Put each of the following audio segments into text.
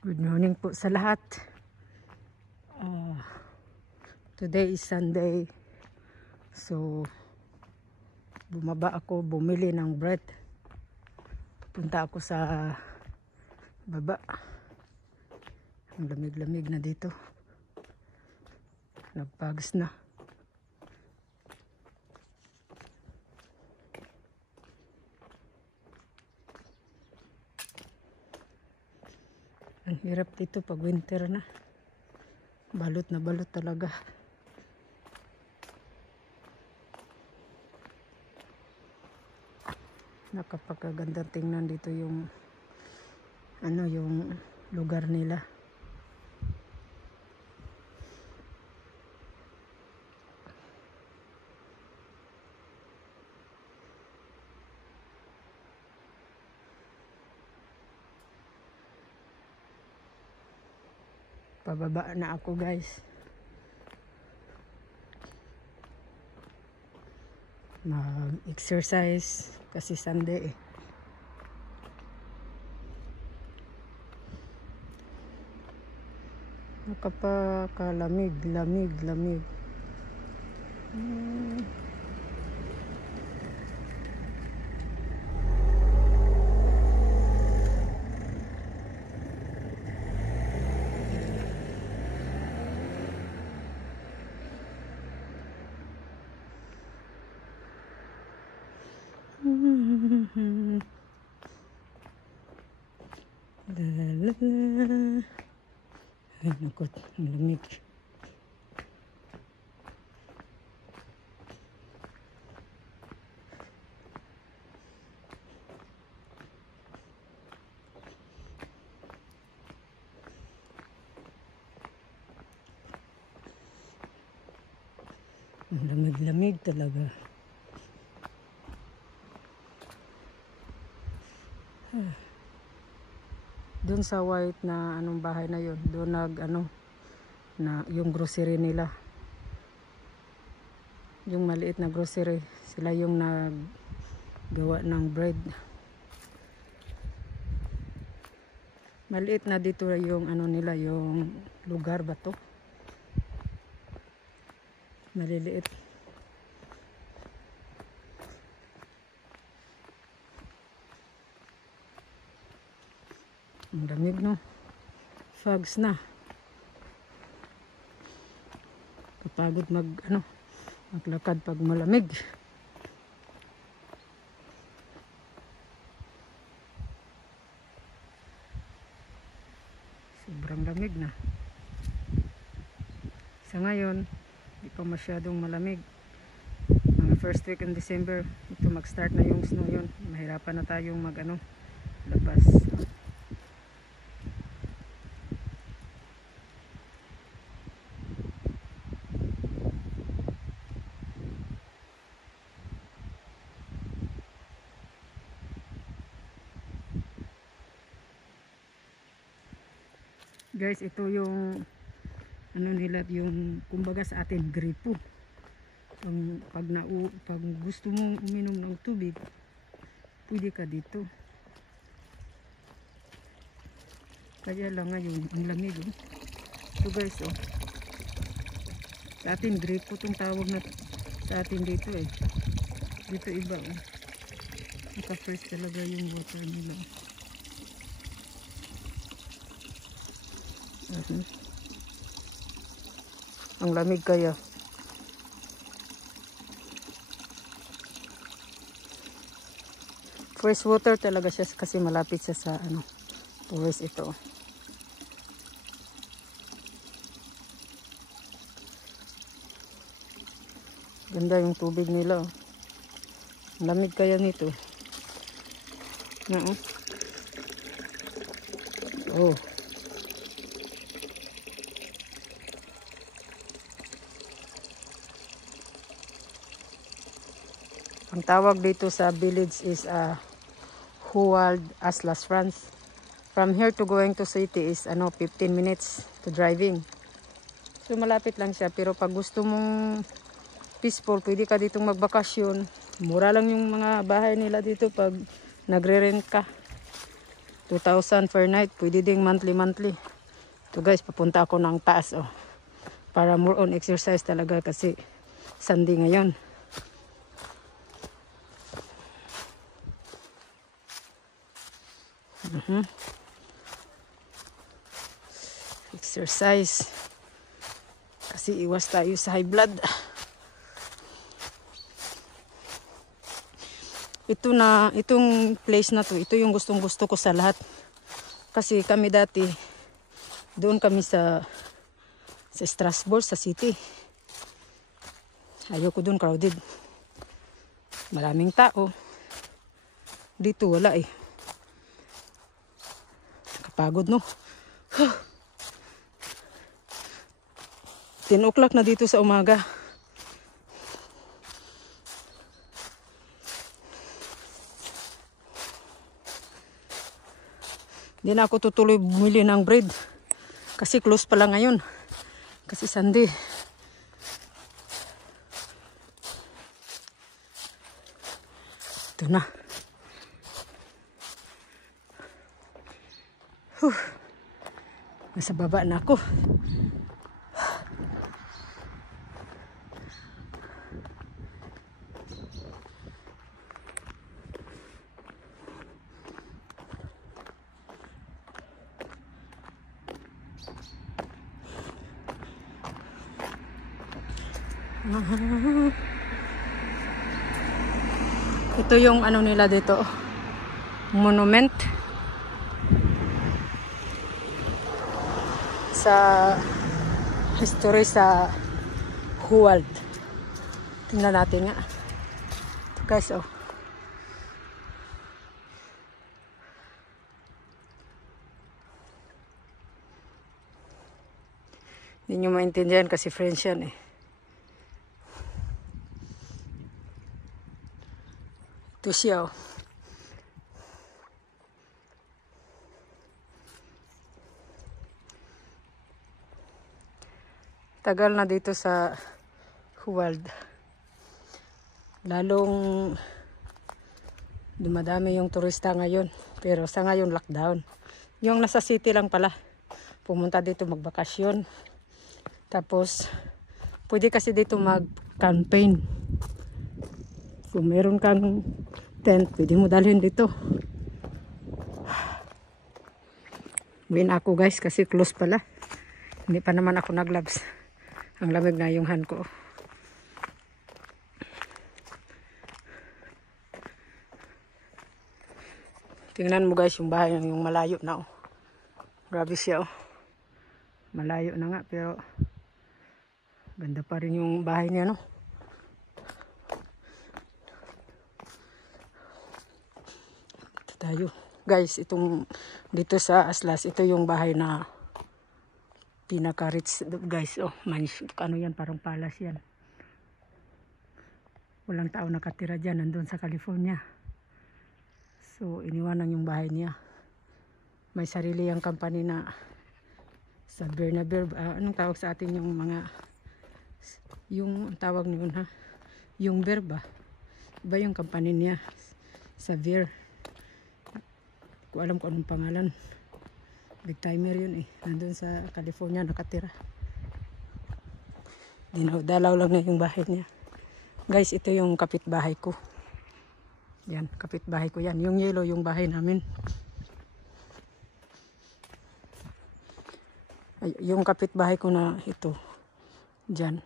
Good morning po sa lahat. Today is Sunday. So, bumaba ako, bumili ng bread. Punta ako sa baba. Ang lamig-lamig na dito. Nagpagas na. Ang hirap dito pag winter na. Balot na balot talaga. Nakapagaganda tingnan dito yung yung lugar nila. Pababa na ako, guys. Mag-exercise kasi Sunday eh. Nakapakalamig, lamig. Ay, nakot, ang lamig. Ang lamig-lamig talaga. Doon sa white na bahay na yun, doon na yung grocery nila. Yung maliit na grocery, sila yung naggawa ng bread. Maliit na dito yung nila, yung lugar ba to? Maliliit. Ang lamig, no? Fogs na. Kapagod maglakad pag malamig. Sobrang lamig na. Sa ngayon, di pa masyadong malamig. Mga first week in December, ito mag-start na yung snow yun. Mahirapan na tayong labas. Guys, ito yung nila, yung kumbaga sa atin gripo. Pag gusto mong uminom ng tubig, pwede ka dito. Kaya lang ngayon ang lamig, oh. Ito guys, oh. Sa atin gripo tong tawag na sa atin dito eh. Dito iba, oh. Naka-fresh talaga yung water nila. Ang lamig kaya. Fresh water talaga siya kasi malapit siya sa forest ito. Ganda yung tubig nila. Ang lamig kaya nito. Oh. Ang tawag dito sa village is Huald Aslas, France. From here to going to city is 15 minutes to driving. So malapit lang siya, pero pag gusto mong peaceful, pwede ka ditong magbakasyon. Mura lang yung mga bahay nila dito pag nagre-rent ka. 2,000 per night. Pwede ding monthly. So guys, papunta ako ng taas oh. Para more on exercise talaga kasi Sunday ngayon. Exercise. Kasi iwas tayo sa high blood. Itong place na to, ito yung gustong-gusto ko sa lahat. Kasi kami dati, doon kami sa Strasbourg, sa city. Ayoko doon, crowded. Maraming tao. Dito wala eh. Nakapagod no. 10 o'clock na dito sa umaga. Hindi na ako tutuloy bumili ng bread. Kasi close pala ngayon. Kasi Sunday. Ito na. Nasa baba na ako. Ito yung ano nila dito, monument sa history sa Huwald. Tingnan natin nga. Ito guys oh. Hindi nyo maintindihan kasi French yan eh. Ito siya oh. Tagal na dito sa Huwald. Lalong dumadami yung turista ngayon. Pero sa ngayon lockdown. Yung nasa city lang pala. Pumunta dito magbakasyon. Tapos pwede kasi dito mag-campaign. Kung meron kang tent, pwede mo dalhin dito. Win ako guys kasi close pala. Hindi pa naman ako naglabs. Ang lamig na yung hand ko. Tingnan mo guys yung bahay yung malayo na oh. Grabe siya oh. Malayo na nga pero ganda pa rin yung bahay niya no. Tayo guys, itong dito sa Aslas, ito yung bahay na pinaka-rich guys oh, ano yan, parang palace yan. Walang tao nakatira dyan, nandun sa California. So iniwanan yung bahay niya. May sarili yung company na sa Bernabe, anong tawag sa atin yung mga yung tawag niyon ha, yung Berba ba yung company niya sa Ver. Ko alam ko anong pangalan. Big timer yun eh. Nandun sa California nakatira. Dalaw lang na yung bahay niya. Guys, ito yung kapitbahay ko. Yan, kapitbahay ko yan. Yung yellow yung bahay namin. Ay, yung kapitbahay ko na ito. Diyan.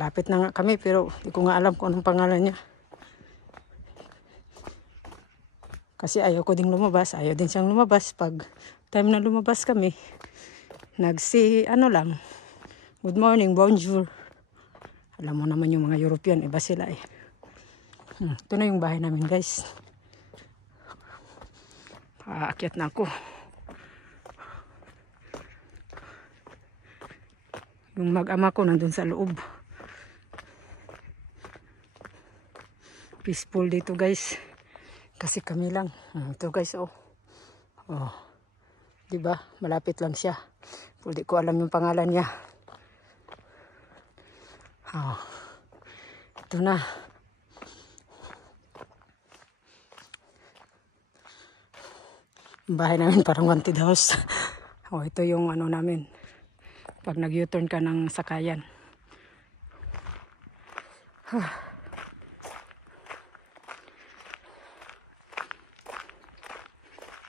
Lapit na nga kami pero hindi ko nga alam kung anong pangalan niya. Kasi ayaw ko ding lumabas. Ayaw din siyang lumabas. Pag time na lumabas kami, ano lang, good morning, bonjour. Alam mo naman yung mga European, iba sila eh. Ito na yung bahay namin guys. Aakyat na ako. Yung mag-ama ko nandun sa loob. Peaceful dito guys. Kasi kami lang. Ito guys oh. Oh. 'Di ba? Malapit lang siya. Hindi ko alam yung pangalan niya. Oh. Ito na. bahay namin parang haunted house. Oh, ito yung ano namin. Pag nag-U-turn ka ng sakayan.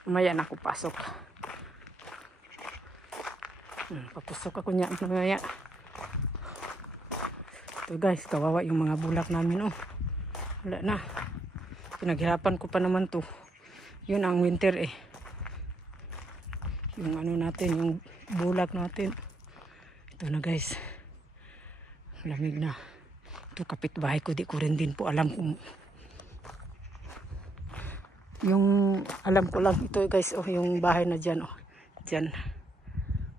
Mamaya na ako pasok. Papusok ako niya mamaya. Ito guys, kawawa yung mga bulak namin. Oh, wala na. Pinaghirapan ko pa naman to. Yun ang winter eh. Yung ano natin, yung bulak natin. Ito na guys. Lamig na. Ito kapitbahay ko, di ko rin din po alam kung yung alam ko lang ito guys, oh, yung bahay na dyan, oh, dyan.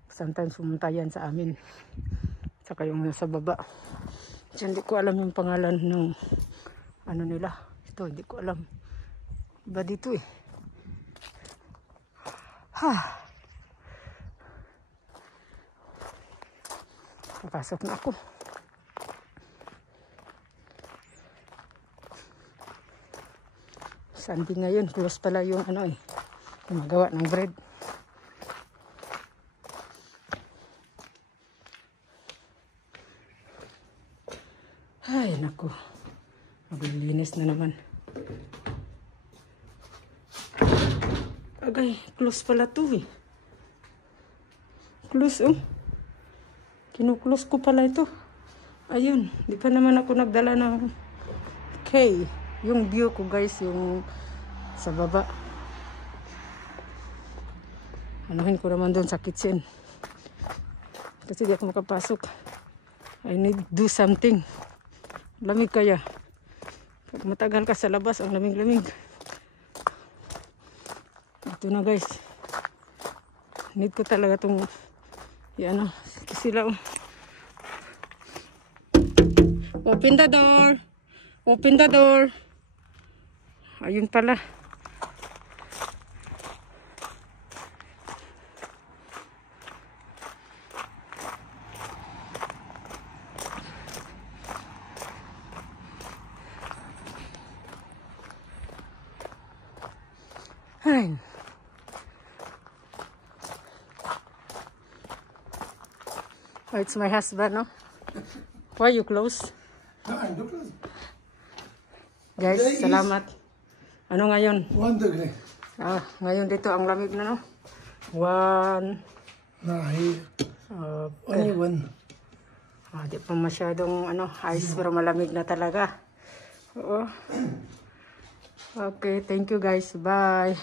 Sometimes pumunta yan sa amin. Saka yung nasa baba. Dyan, di ko alam yung pangalan ng ano nila. Ito, hindi ko alam. Iba dito eh. Papasok na ako. Sunday ngayon, close pala yung ano eh, gumagawa ng bread. Ay, naku. Maglilinis na naman. Agay, close pala to eh. Close oh. Kinuklose ko pala ito. Ayun, di pa naman ako nagdala ng key. Yung view ko guys, yung sa baba. Anuhin ko naman doon sa kitchen. Kasi di ako makapasok. I need do something. Lamig kaya. Pag matagal ka sa labas, ang lamig-lamig. Ito na guys. Need ko talaga itong yan o. Sila o. Open the door. Open the door. Ayun pala. Ay. Oh, it's my husband, no? Why you close? I'm not close. Guys, Today salamat. Ano ngayon? 1 degree. Ngayon dito ang lamig na, no? 1. No, here. Only 1. Di pa masyadong ano, ice pero malamig na talaga. Oo. Okay, thank you guys. Bye.